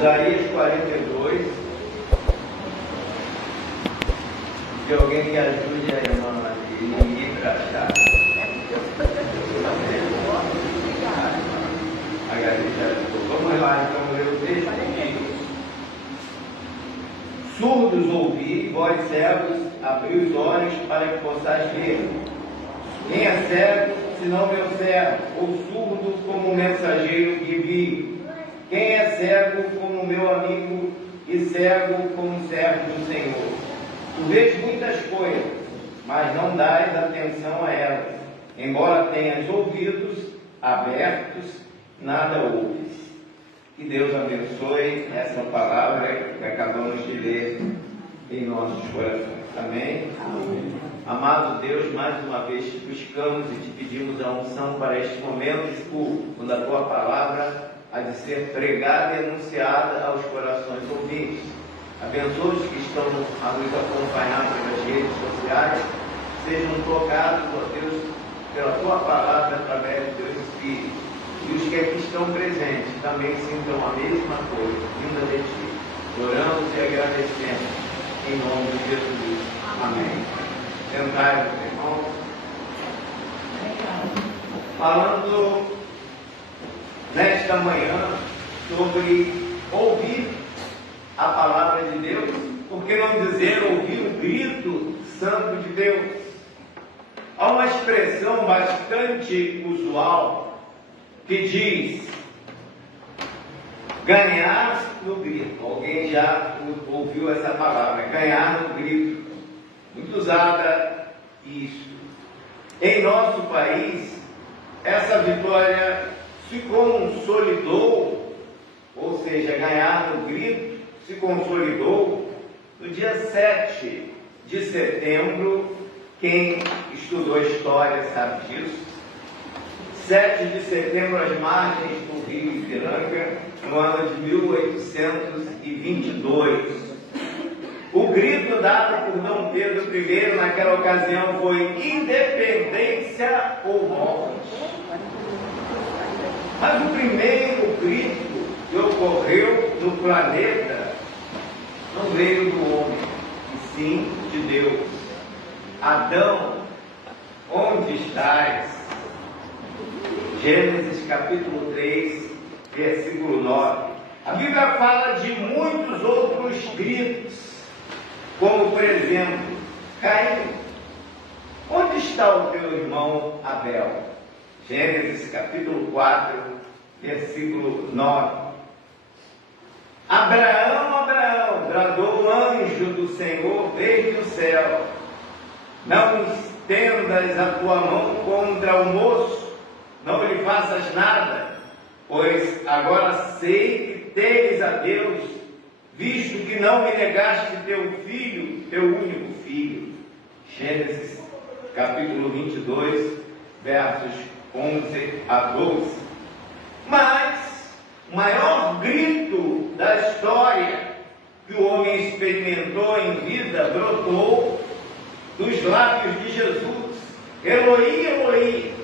Isaías 42. Se alguém me ajude a irmã ali para achar. Vamos lá, então, ler o texto. Surdos ouvi, vós cegos, abri os olhos para que possais ver. Quem é cego, senão meu servo, ou surdo como mensageiro que vi? Quem é cego como meu amigo e cego como servo do Senhor? Tu vês muitas coisas, mas não dás atenção a elas. Embora tenhas ouvidos abertos, nada ouves. Que Deus abençoe essa palavra que acabamos de ler em nossos corações. Amém? Amém. Amado Deus, mais uma vez te buscamos e te pedimos a unção para este momento escuro, quando a tua palavra há de ser pregada e anunciada aos corações ouvintes. Abençoe os que estão a nos acompanhar pelas redes sociais, sejam tocados, ó Deus, pela tua palavra através do teu Espírito. E os que aqui estão presentes também sintam a mesma coisa, vinda de ti. Oramos e agradecemos, em nome de Jesus. Amém. Sentai, meus irmãos. Falando nesta manhã sobre ouvir a palavra de Deus, por que não dizer ouvir o grito santo de Deus? Há uma expressão bastante usual que diz ganhar no grito. Alguém já ouviu essa palavra, ganhar no grito. Muito usada isso. Em nosso país, essa vitória se consolidou, ou seja, ganhar no grito, se consolidou no dia 7 de setembro. Quem estudou história sabe disso. 7 de setembro, às margens do rio Ipiranga, no ano de 1822. O grito dado por Dom Pedro I naquela ocasião foi independência ou morte. Mas o primeiro grito que ocorreu no planeta não veio do homem, e sim de Deus. Adão, onde estás? Gênesis capítulo 3, versículo 9. A Bíblia fala de muitos outros gritos, como por exemplo, Caim, onde está o teu irmão Abel? Gênesis capítulo 4, versículo 9. Abraão, Abraão, bradou o anjo do Senhor desde o céu, não estendas a tua mão contra o moço, não lhe faças nada, pois agora sei que temes a Deus, visto que não me negaste teu filho, teu único filho. Gênesis capítulo 22, versos 11 a 12. Mas o maior grito da história que o homem experimentou em vida brotou dos lábios de Jesus. Eloi, Eloi,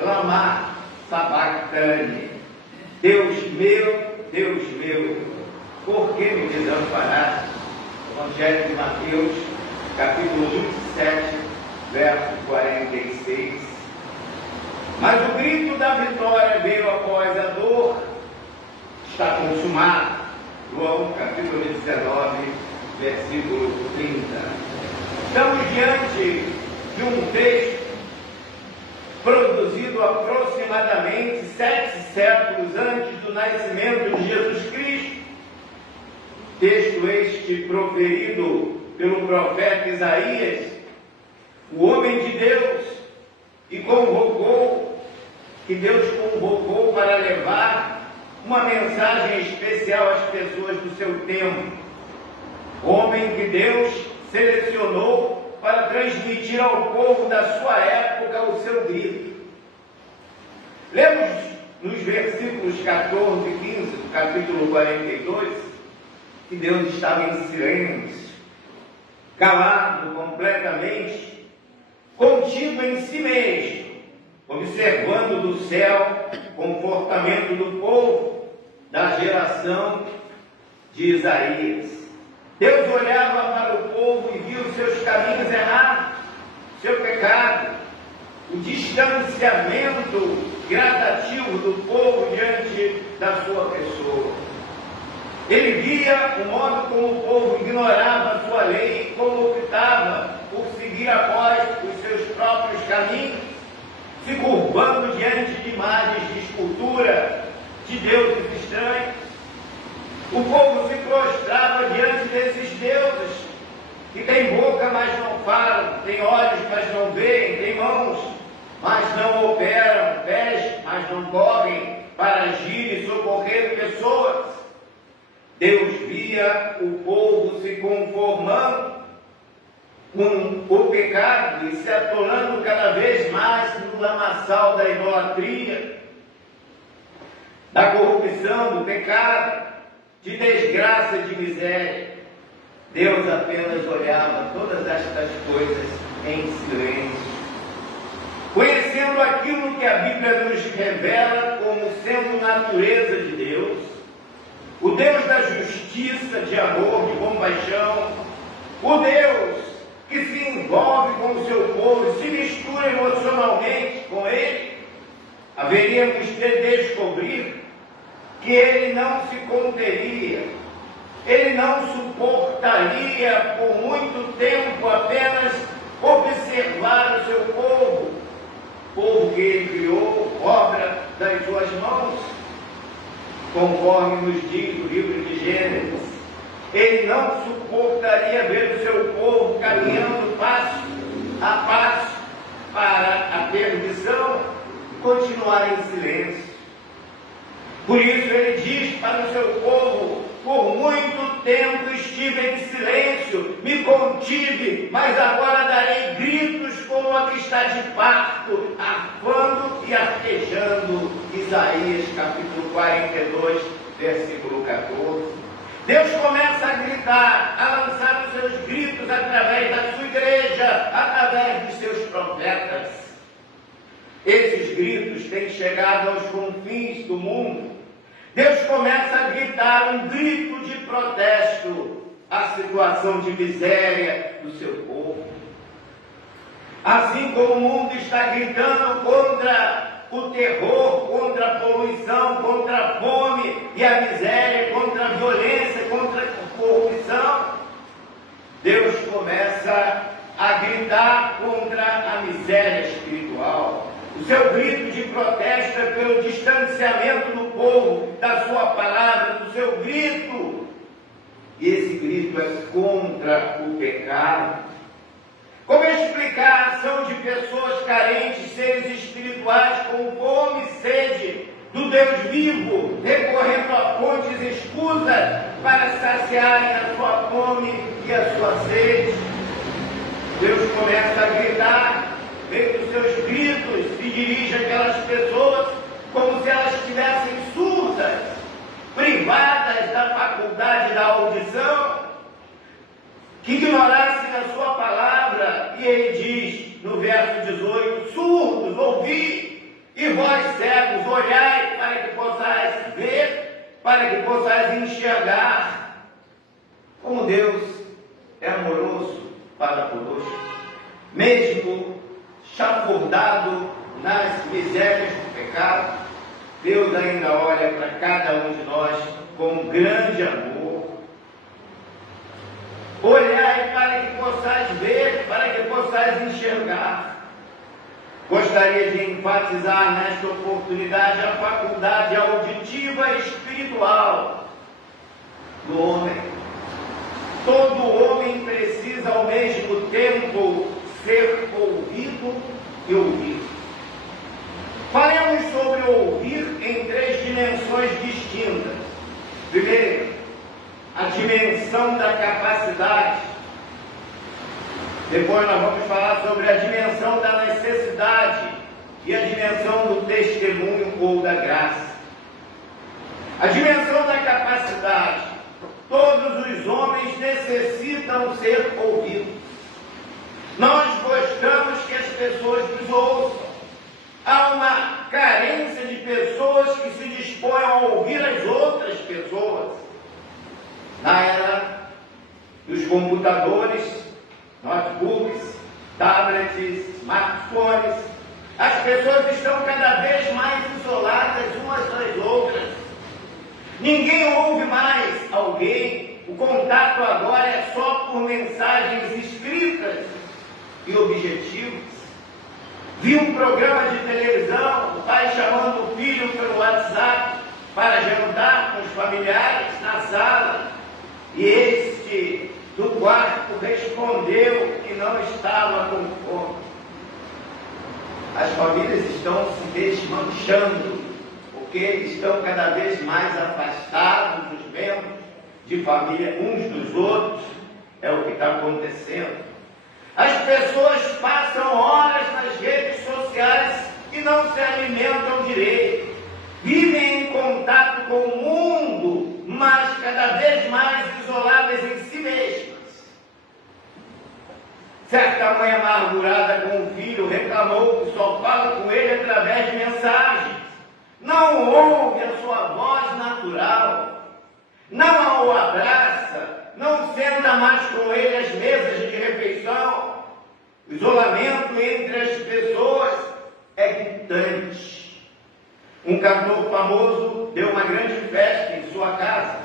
lama sabachthani. Deus meu, por que me desamparaste? Evangelho de Mateus, capítulo 27, verso 46. Mas o grito da vitória veio após a dor. Está consumado. João, capítulo 19, versículo 30. Estamos diante de um texto produzido aproximadamente 7 séculos antes do nascimento de Jesus Cristo. Texto este proferido pelo profeta Isaías, o homem de Deus, que Deus convocou para levar uma mensagem especial às pessoas do seu tempo. Homem que Deus selecionou para transmitir ao povo da sua época o seu grito. Lemos nos versículos 14 e 15 do capítulo 42 que Deus estava em silêncio, calado completamente, contido em si mesmo, observando do céu o comportamento do povo, da geração de Isaías. Deus olhava para o povo e viu os seus caminhos errados, seu pecado, o distanciamento gradativo do povo diante da sua pessoa. Ele via o modo como o povo ignorava a sua lei e como optava por seguir após os seus próprios caminhos, se curvando diante de imagens de escultura de deuses estranhos. O povo se prostrava diante desses deuses, que têm boca, mas não falam, têm olhos, mas não veem, têm mãos, mas não operam, pés, mas não correm para agir e socorrer pessoas. Deus via o povo se conformando com o pecado e se atolando cada vez mais no lamaçal da idolatria, da corrupção, do pecado, de desgraça e de miséria. Deus apenas olhava todas estas coisas em silêncio, conhecendo aquilo que a Bíblia nos revela como sendo natureza de Deus, o Deus da justiça, de amor, de compaixão, o Deus que se envolve com o seu povo, se mistura emocionalmente com ele. Haveríamos de descobrir que ele não se conteria, ele não suportaria por muito tempo apenas observar o seu povo que ele criou, obra das suas mãos, conforme nos diz o livro de Gênesis. Ele não suportaria ver o seu povo caminhando passo a passo para a perdição e continuar em silêncio. Por isso ele diz para o seu povo: por muito tempo estive em silêncio, me contive, mas agora darei gritos como a que está de parto, arfando e arquejando. Isaías capítulo 42, versículo 14. Deus começa a gritar, a lançar os seus gritos através da sua igreja, através dos seus profetas. Esses gritos têm chegado aos confins do mundo. Deus começa a gritar um grito de protesto à situação de miséria do seu povo. Assim como o mundo está gritando contra o terror, contra a poluição, contra a fome e a miséria, contra a violência, contra a corrupção, Deus começa a gritar contra a miséria espiritual. O seu grito de protesto é pelo distanciamento do povo, da sua palavra, do seu grito. E esse grito é contra o pecado. Como explicar a ação de pessoas carentes, seres espirituais com fome e sede do Deus vivo, recorrendo a fontes escusas para saciarem a sua fome e a sua sede? Deus começa a gritar, vem dos seus gritos, se dirige àquelas pessoas como se elas estivessem surdas, privadas da faculdade da audição, que ignorassem a sua palavra. E ele diz no verso 18: surdos, ouvi, e vós cegos, olhai, para que possais ver, para que possais enxergar. Como Deus é amoroso para conosco, mesmo chafurdado nas misérias do pecado, Deus ainda olha para cada um de nós com grande amor. Olhai para que possais ver, para que possais enxergar. Gostaria de enfatizar nesta oportunidade a faculdade auditiva e espiritual do homem. Todo homem precisa ao mesmo tempo ser ouvido e ouvir. Faremos sobre ouvir em três dimensões distintas. Primeiro, a dimensão da capacidade. Depois nós vamos falar sobre a dimensão da necessidade e a dimensão do testemunho ou da graça. A dimensão da capacidade. Todos os homens necessitam ser ouvidos. Nós gostamos que as pessoas nos ouçam. Há uma carência de pessoas que se dispõem a ouvir as outras pessoas. na era dos computadores, notebooks, tablets, smartphones, as pessoas estão cada vez mais isoladas umas das outras. Ninguém ouve mais alguém, o contato agora é só por mensagens escritas e objetivas. Vi um programa de televisão, o pai chamando o filho pelo WhatsApp para jantar com os familiares na sala, e este do quarto respondeu que não estava com fome. As famílias estão se desmanchando, porque estão cada vez mais afastados dos membros de família uns dos outros. É o que está acontecendo. As pessoas passam horas nas redes sociais e não se alimentam direito. Vivem em contato com o mundo, mas cada vez mais isoladas em si mesmas. Certa mãe amargurada com o filho reclamou que só fala com ele através de mensagens. Não ouve a sua voz natural, não o abraça, não senta mais com ele às mesas de refeição. O isolamento entre as pessoas é gritante. Um cantor famoso deu uma grande festa em sua casa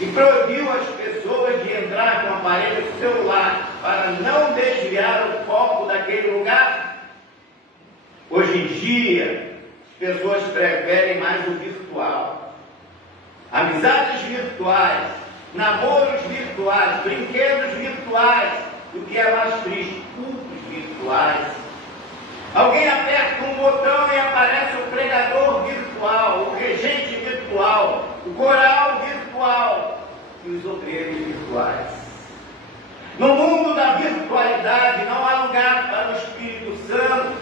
e proibiu as pessoas de entrar com o aparelho celular para não desviar o foco daquele lugar. Hoje em dia, as pessoas preferem mais o virtual. Amizades virtuais, namoros virtuais, brinquedos virtuais, o que é mais triste, cultos virtuais. Alguém aperta um botão e aparece o pregador virtual, o regente virtual, o coral virtual e os obreiros virtuais. No mundo da virtualidade não há lugar para o Espírito Santo,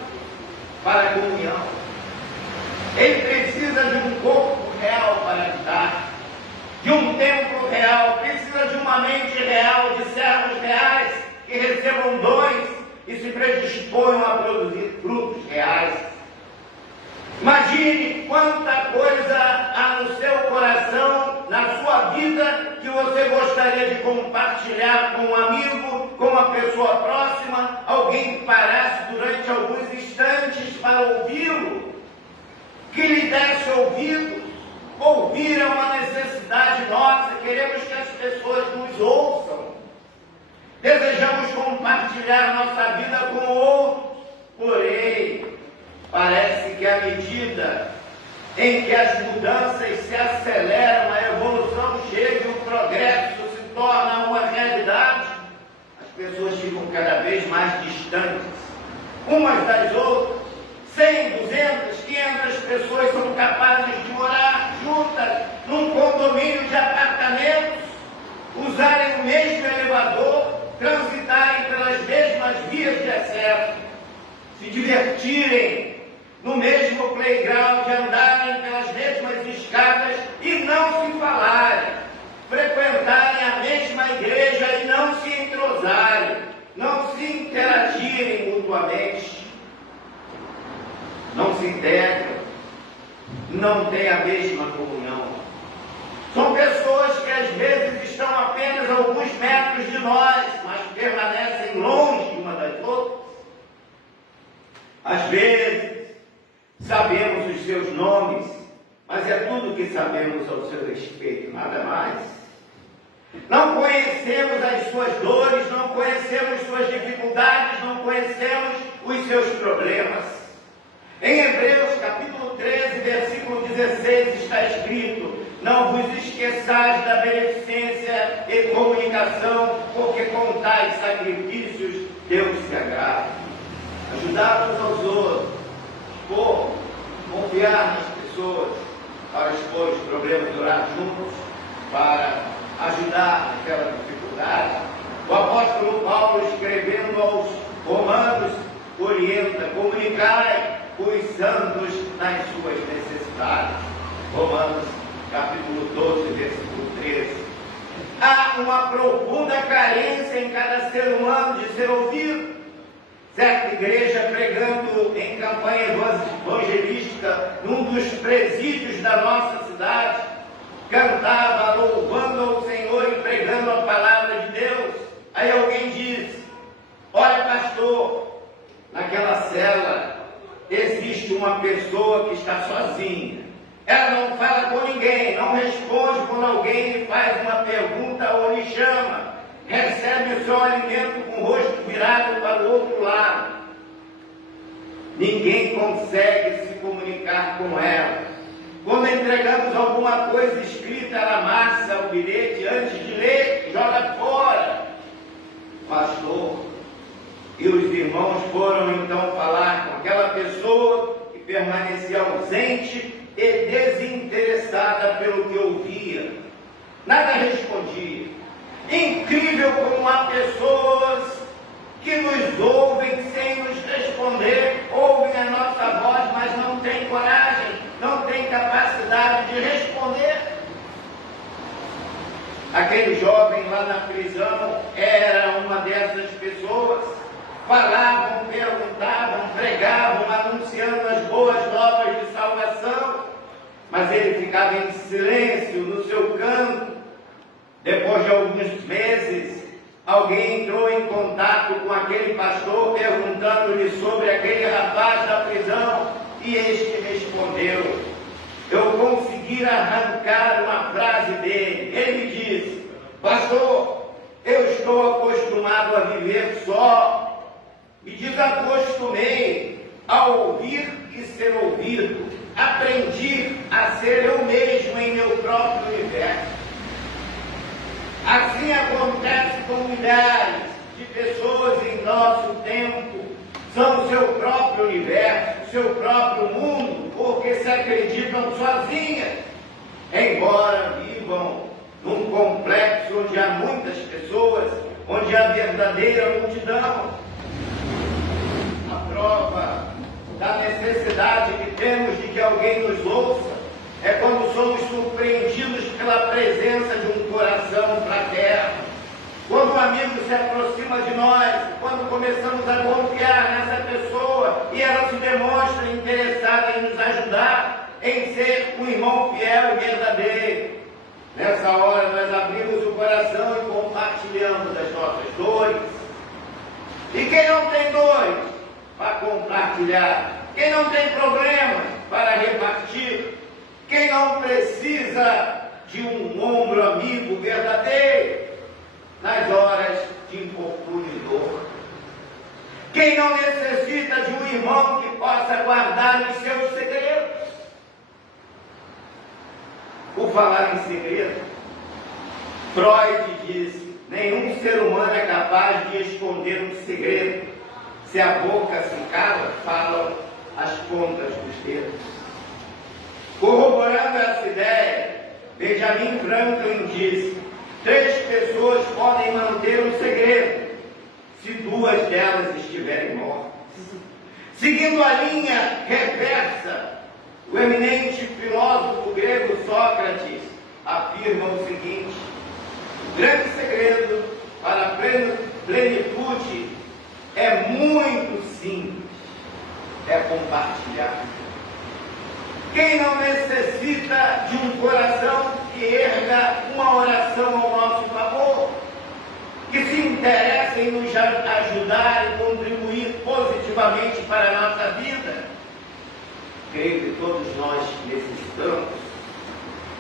para a comunhão. Ele precisa de um corpo real para habitar, de um templo real, precisa de uma mente real, de servos reais que recebam dons e se predisponham a produzir frutos reais. Imagine quanta coisa há no seu coração, na sua vida, que você gostaria de compartilhar com um amigo, com uma pessoa próxima, alguém que parasse durante alguns instantes para ouvi-lo, que lhe desse ouvido. Ouvir é uma necessidade nossa, queremos que as pessoas nos ouçam. Desejamos compartilhar nossa vida com outros, porém, parece que à medida em que as mudanças se aceleram, a evolução chega e o progresso se torna uma realidade, as pessoas ficam cada vez mais distantes umas das outras. 100, 200, 500 pessoas são capazes de morar juntas num condomínio de apartamentos, usarem o mesmo elevador, transitarem pelas mesmas vias de acesso, se divertirem no mesmo playground, andarem pelas mesmas escadas e não se falarem, frequentarem a mesma igreja e não se entrosarem, não se interagirem mutuamente, não se integram, não têm a mesma comunhão. São pessoas que às vezes estão apenas a alguns metros de nós, mas permanecem longe uma das outras. Às vezes, sabemos os seus nomes, mas é tudo que sabemos ao seu respeito, nada mais. Não conhecemos as suas dores, não conhecemos suas dificuldades, não conhecemos os seus problemas. Em Hebreus capítulo 13, versículo 16 está escrito: não vos esqueçais da beneficência e comunicação, porque com tais sacrifícios Deus se agrada. Ajudar uns aos outros, expor, confiar nas pessoas, para expor os problemas e orar juntos, para ajudar naquela dificuldade. O apóstolo Paulo, escrevendo aos Romanos, orienta: comunicai os santos nas suas necessidades. Romanos capítulo 12, versículo 13. Há uma profunda carência em cada ser humano de ser ouvido. Certa igreja, pregando em campanha evangelística num dos presídios da nossa cidade, cantava louvando ao Senhor existe uma pessoa que está sozinha. Ela não fala com ninguém, não responde quando alguém lhe faz uma pergunta ou lhe chama. Recebe o seu alimento com o rosto virado para o outro lado. Ninguém consegue se comunicar com ela. Quando entregamos alguma coisa escrita, ela amassa o bilhete antes de ler, joga fora. Pastor, e os irmãos foram então falar com aquela pessoa que permanecia ausente e desinteressada pelo que ouvia. Nada respondia. Incrível como há pessoas que nos ouvem sem nos responder, ouvem a nossa voz, mas não têm coragem, não têm capacidade de responder. Aquele jovem lá na prisão era uma dessas pessoas. Falavam, perguntavam, pregavam, anunciando as boas novas de salvação, mas ele ficava em silêncio no seu canto. Depois de alguns meses, alguém entrou em contato com aquele pastor, perguntando-lhe sobre aquele rapaz da prisão, e este respondeu: eu consegui arrancar uma frase dele. Ele disse: pastor, eu estou acostumado a viver só, me desacostumei a ouvir e ser ouvido, aprendi a ser eu mesmo em meu próprio universo. Assim acontece com milhares de pessoas em nosso tempo. São o seu próprio universo, seu próprio mundo, porque se acreditam sozinhas, embora vivam num complexo onde há muitas pessoas, onde há verdadeira multidão. A prova da necessidade que temos de que alguém nos ouça é quando somos surpreendidos pela presença de um coração fraterno. Quando um amigo se aproxima de nós, quando começamos a confiar nessa pessoa e ela se demonstra interessada em nos ajudar, em ser um irmão fiel e verdadeiro. Nessa hora nós abrimos o coração e compartilhamos as nossas dores. E quem não tem dores para compartilhar, quem não tem problemas para repartir, quem não precisa de um ombro amigo verdadeiro nas horas de infortúnio e dor, quem não necessita de um irmão que possa guardar os seus segredos. Por falar em segredo, Freud disse: nenhum ser humano é capaz de esconder um segredo. Se a boca se cala, falam as pontas dos dedos. Corroborando essa ideia, Benjamin Franklin disse: 3 pessoas podem manter um segredo, se 2 delas estiverem mortas. Seguindo a linha reversa, o eminente filósofo grego Sócrates afirma o seguinte: o grande segredo para a plenitude é muito simples, é compartilhar. Quem não necessita de um coração que erga uma oração ao nosso favor, que se interessa em nos ajudar e contribuir positivamente para a nossa vida? Creio que todos nós necessitamos.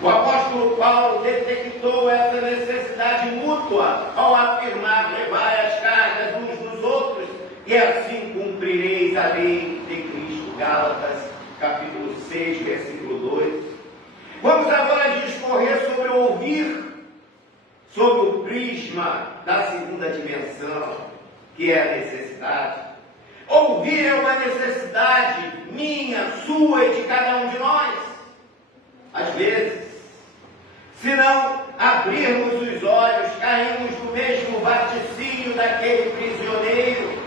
O apóstolo Paulo detectou essa necessidade mútua ao afirmar: levai as cargas uns dos outros e assim cumprireis a lei de Cristo. Gálatas capítulo 6, versículo 2. Vamos agora discorrer sobre o ouvir, sobre o prisma da segunda dimensão, que é a necessidade. Ouvir é uma necessidade minha, sua e de cada um de nós. Às vezes, se não abrirmos os olhos, caímos no mesmo vaticínio daquele prisioneiro.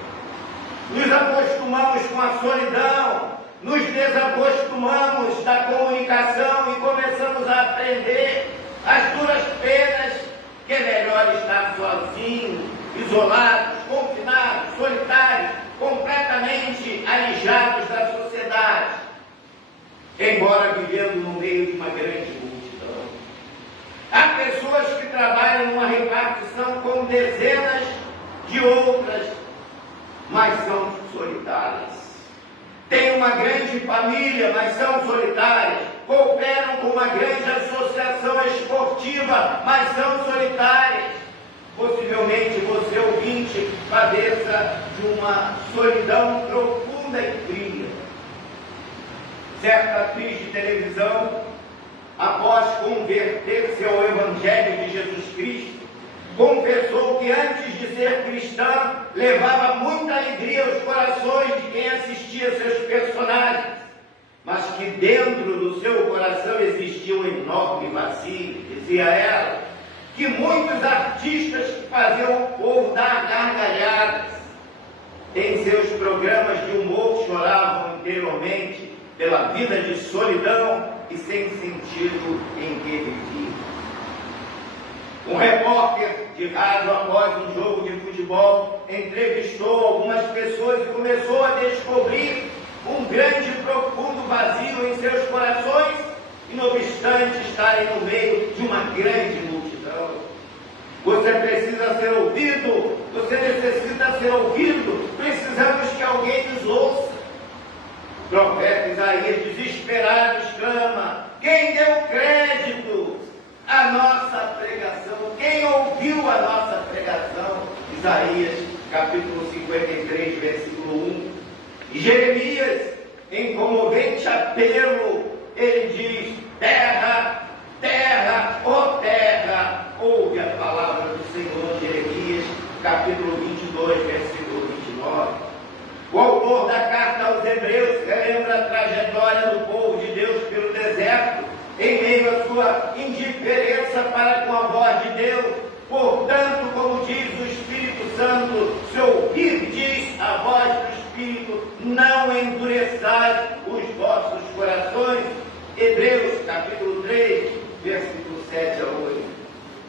Nos acostumamos com a solidão, nos desacostumamos da comunicação e começamos a aprender as duras penas que é melhor estar sozinho, isolados, confinados, solitários, completamente alijados da sociedade, embora vivendo no meio de uma grande multidão. Há pessoas que trabalham numa repartição com dezenas de outras, mas são solitárias. têm uma grande família, mas são solitárias, cooperam com uma grande associação esportiva, mas são solitárias. Possivelmente você, ouvinte, padeça de uma solidão profunda e fria. Certa atriz de televisão, após converter-se ao Evangelho de Jesus Cristo, confessou que antes de ser cristã, levava muita alegria aos corações de quem assistia seus personagens, mas que dentro do seu coração existia um enorme vazio. Dizia ela que muitos artistas faziam o povo dar gargalhadas. Em seus programas de humor choravam interiormente pela vida de solidão e sem sentido em que vivia. Um repórter de rádio, após um jogo de futebol, entrevistou algumas pessoas e começou a descobrir um grande e profundo vazio em seus corações, e não obstante estarem no meio de uma grande multidão. Você precisa ser ouvido, você necessita ser ouvido, precisamos que alguém nos ouça. O profeta Isaías, desesperado, exclama: quem deu crédito à nossa pregação? Quem ouviu a nossa pregação? Isaías, capítulo 53, versículo 1. E Jeremias, em comovente apelo, ele diz: terra, terra, ó terra, ouve a palavra do Senhor. Jeremias, capítulo 22, versículo 29. O autor da carta aos Hebreus relembra a trajetória do povo de Deus pelo deserto, em meio à sua indiferença para com a voz de Deus. Portanto, como diz o Espírito Santo, se ouvirdes a voz do Espírito, não endureçais os vossos corações. Hebreus, capítulo 3, versículo 7 a 8.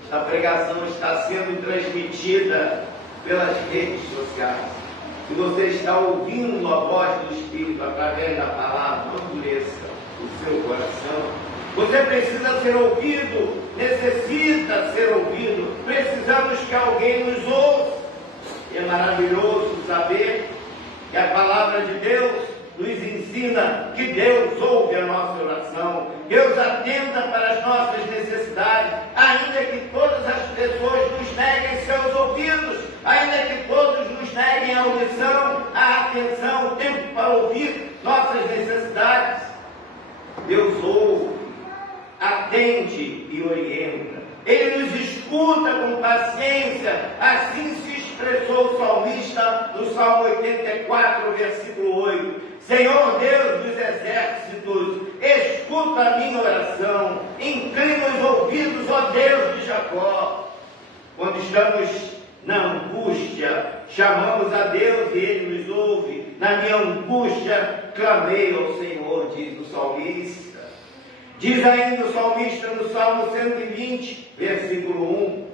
Esta pregação está sendo transmitida pelas redes sociais. Se você está ouvindo a voz do Espírito através da palavra, não endureça o seu coração. Você precisa ser ouvido, necessita ser ouvido. Precisamos que alguém nos ouça. E é maravilhoso saber que a palavra de Deus nos ensina que Deus ouve a nossa oração. Deus atenta para as nossas necessidades, ainda que todas as pessoas nos neguem seus ouvidos, ainda que todos nos neguem a audição, a atenção, o tempo para ouvir nossas necessidades. Deus ouve, atende e orienta. Ele nos escuta com paciência. Assim se expressou o salmista no Salmo 84, versículo 8. Senhor Deus dos exércitos, escuta a minha oração, inclina os ouvidos, ó Deus de Jacó. Quando estamos na angústia, chamamos a Deus e Ele nos ouve. Na minha angústia, clamei ao Senhor, diz o salmista. Diz ainda o salmista no Salmo 120, versículo 1.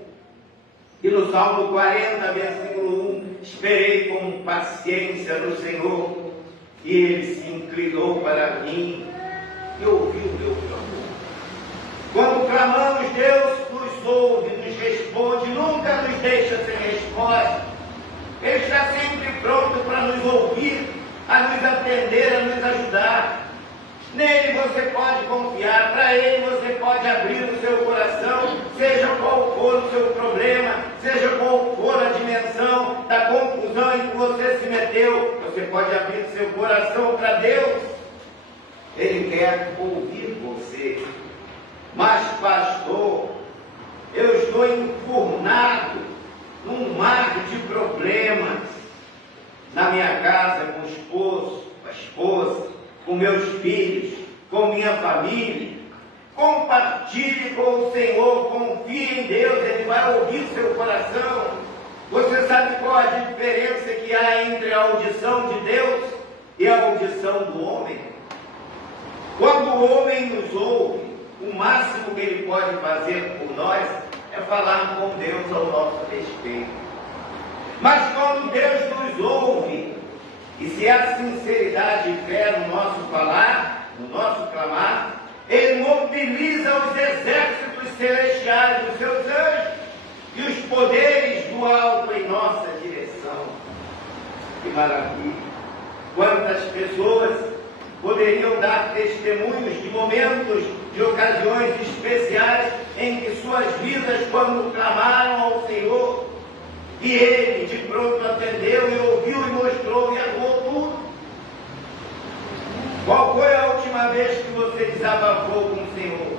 E no Salmo 40, versículo 1, esperei com paciência no Senhor, e Ele se inclinou para mim e ouviu o meu clamor. Quando clamamos, Deus nos ouve, nos responde, nunca nos deixa sem resposta. Ele está sempre pronto para nos ouvir, a nos atender, a nos ajudar. Nele você pode confiar, para Ele você pode abrir o seu coração, seja qual for o seu problema, seja qual for a dimensão da confusão em que você se meteu, você pode abrir o seu coração para Deus. Ele quer ouvir você. Mas, pastor, eu estou enfurnado num mar de problemas, na minha casa, com o esposo, com a esposa, com meus filhos, com minha família. Compartilhe com o Senhor, confie em Deus, Ele vai ouvir o seu coração. Você sabe qual a diferença que há entre a audição de Deus e a audição do homem? Quando o homem nos ouve, o máximo que ele pode fazer por nós é falar com Deus ao nosso respeito. Mas quando Deus nos ouve, e se há sinceridade e fé no nosso falar, no nosso clamar, Ele mobiliza os exércitos celestiais, os seus anjos, e os poderes do alto em nossa direção. Que maravilha! Quantas Estas pessoas poderiam dar testemunhos de momentos, de ocasiões especiais em que suas vidas, quando clamaram ao Senhor, e Ele de pronto atendeu e ouviu e mostrou e arrumou tudo. Qual foi a última vez que você desabafou com o Senhor?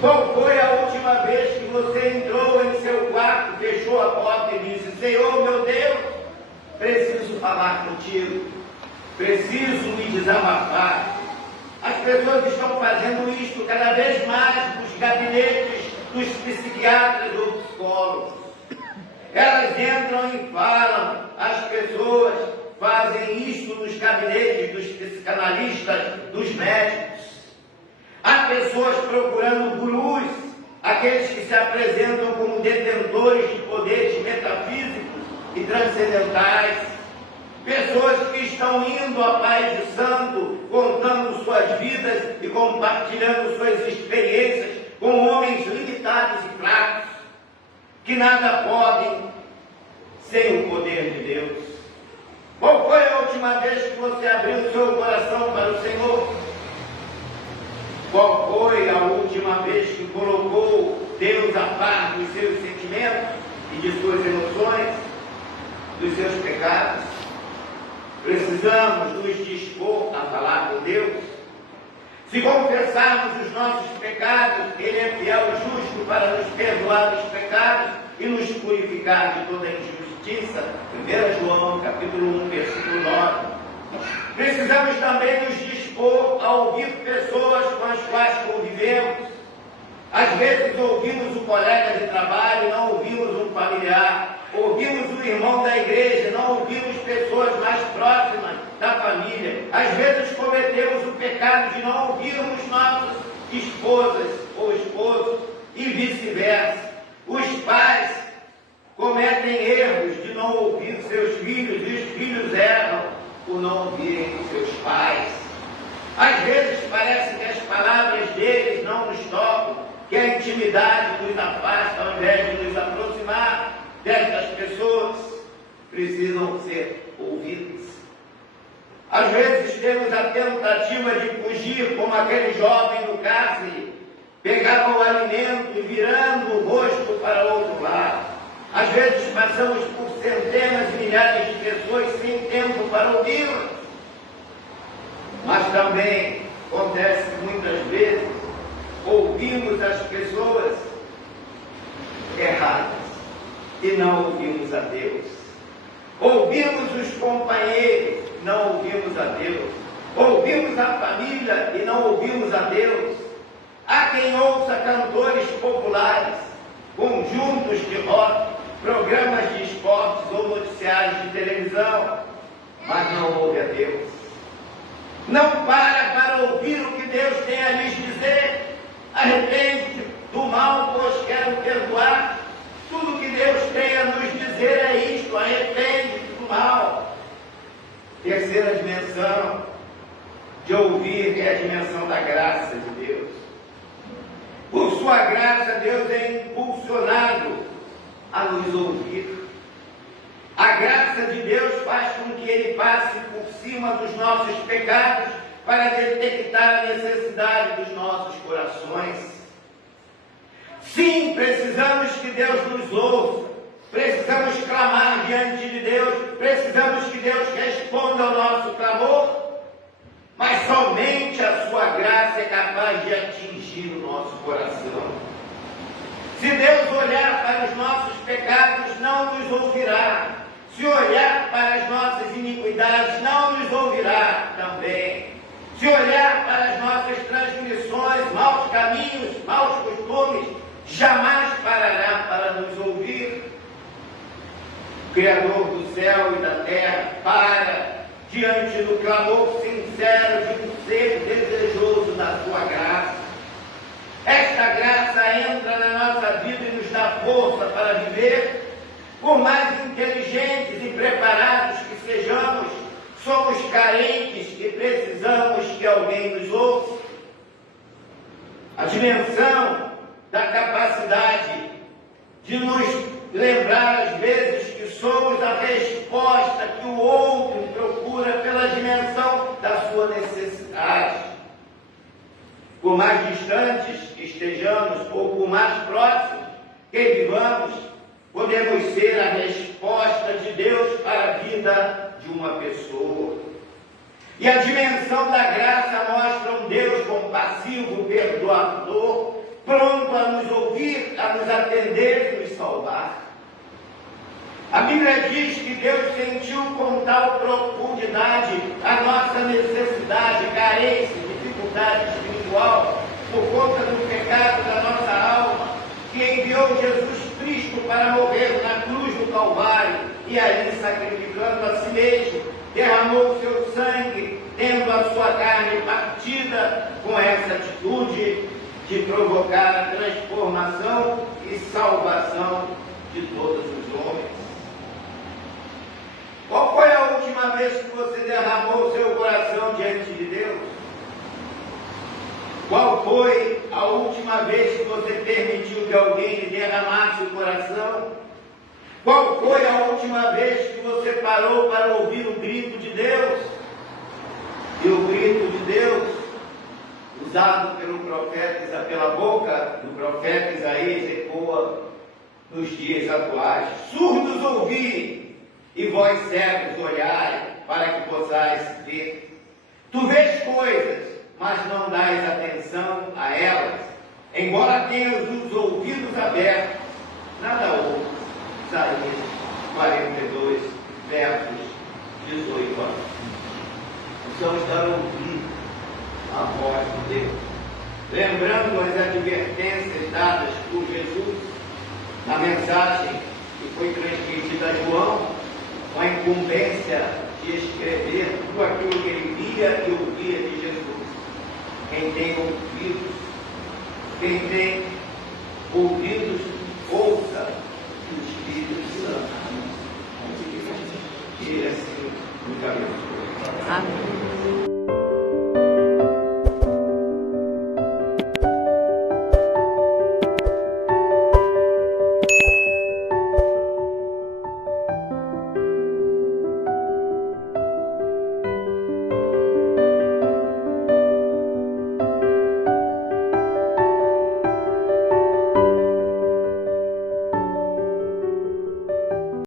Qual foi a última vez que você entrou em seu quarto, fechou a porta e disse: Senhor, meu Deus, preciso falar contigo, preciso me desabafar? As pessoas estão fazendo isto cada vez mais nos gabinetes dos psiquiatras ou psicólogos. Elas entram e falam, as pessoas fazem isto nos gabinetes dos psicanalistas, dos médicos. Há pessoas procurando gurus, aqueles que se apresentam como detentores de poderes metafísicos e transcendentais. Pessoas que estão indo a Pai de Santo, contando suas vidas e compartilhando suas experiências com homens limitados e fracos, que nada podem sem o poder de Deus. Qual foi a última vez que você abriu seu coração para o Senhor? Qual foi a última vez que colocou Deus a par dos seus sentimentos e de suas emoções, dos seus pecados? Precisamos nos dispor a falar com Deus. Se confessarmos os nossos pecados, Ele é fiel e justo para nos perdoar os pecados e nos purificar de toda injustiça. 1 João, capítulo 1, versículo 9. Precisamos também nos dispor a ouvir pessoas com as quais convivemos. Às vezes ouvimos um colega de trabalho, não ouvimos um familiar. Ouvimos o irmão da igreja, não ouvimos pessoas mais próximas da família. Às vezes cometemos o pecado de não ouvirmos nossas esposas ou esposos e vice-versa. Os pais cometem erros de não ouvir seus filhos e os filhos erram por não ouvirem seus pais. Às vezes parece que as palavras deles não nos tocam, que a intimidade nos afasta ao invés de nos aproximar. Destas pessoas precisam ser ouvidas. Às vezes temos a tentativa de fugir, como aquele jovem no cárcere, pegava o alimento e virando o rosto para outro lado. Às vezes passamos por centenas e milhares de pessoas sem tempo para ouvi-las. Mas também acontece que muitas vezes ouvimos as pessoas erradas e não ouvimos a Deus. Ouvimos os companheiros, não ouvimos a Deus. Ouvimos a família e não ouvimos a Deus. Há quem ouça cantores populares, conjuntos de rock, programas de esportes ou noticiários de televisão, mas não ouve a Deus. Não para ouvir o que Deus tem a lhes dizer. Arrepende-te do mal, pois quero perdoar. Tudo que Deus tem a nos dizer é isto: arrepende-te do mal. Terceira dimensão de ouvir é a dimensão da graça de Deus. Por sua graça, Deus é impulsionado a nos ouvir. A graça de Deus faz com que Ele passe por cima dos nossos pecados para detectar a necessidade dos nossos corações. Sim, precisamos que Deus nos ouça, precisamos clamar diante de Deus, precisamos que Deus responda ao nosso clamor, mas somente a sua graça é capaz de atingir o nosso coração. Se Deus olhar para os nossos pecados, não nos ouvirá. Se olhar para as nossas iniquidades, não nos ouvirá também. Se olhar para as nossas transgressões, maus caminhos, maus costumes, jamais parará para nos ouvir. O Criador do céu e da terra para diante do clamor sincero de um ser desejoso da sua graça. Esta graça entra na nossa vida e nos dá força para viver. Por mais inteligentes e preparados que sejamos, somos carentes e precisamos que alguém nos ouça. A dimensão da capacidade de nos lembrar às vezes que somos a resposta que o outro procura pela dimensão da sua necessidade. Por mais distantes que estejamos ou por mais próximos que vivamos, podemos ser a resposta de Deus para a vida de uma pessoa. E a dimensão da graça mostra um Deus compassivo, perdoador, pronto a nos ouvir, a nos atender e nos salvar. A Bíblia diz que Deus sentiu com tal profundidade a nossa necessidade, carência, dificuldade espiritual, por conta do pecado da nossa alma, que enviou Jesus Cristo para morrer na cruz do Calvário, e ali, sacrificando a si mesmo, derramou o seu sangue, tendo a sua carne partida, com essa atitude de provocar a transformação e salvação de todos os homens. Qual foi a última vez que você derramou o seu coração diante de Deus? Qual foi a última vez que você permitiu que alguém lhe derramasse o coração? Qual foi a última vez que você parou para ouvir o grito de Deus? E o grito de Deus, usado pela boca do profeta Isaías, ecoa nos dias atuais. Surdos ouvirem, e vós cegos olhai, para que possais ver. Tu vês coisas, mas não dás atenção a elas. Embora tenhas os ouvidos abertos, nada ouves. Isaías 42, versos 18 anos. Precisamos dar ouvir a voz de Deus. Lembrando as advertências dadas por Jesus na mensagem que foi transmitida a João, com a incumbência de escrever tudo aquilo que ele via e ouvia de Jesus. Quem tem ouvidos, ouça o Espírito Santo. E assim, muito abençoe. Amém.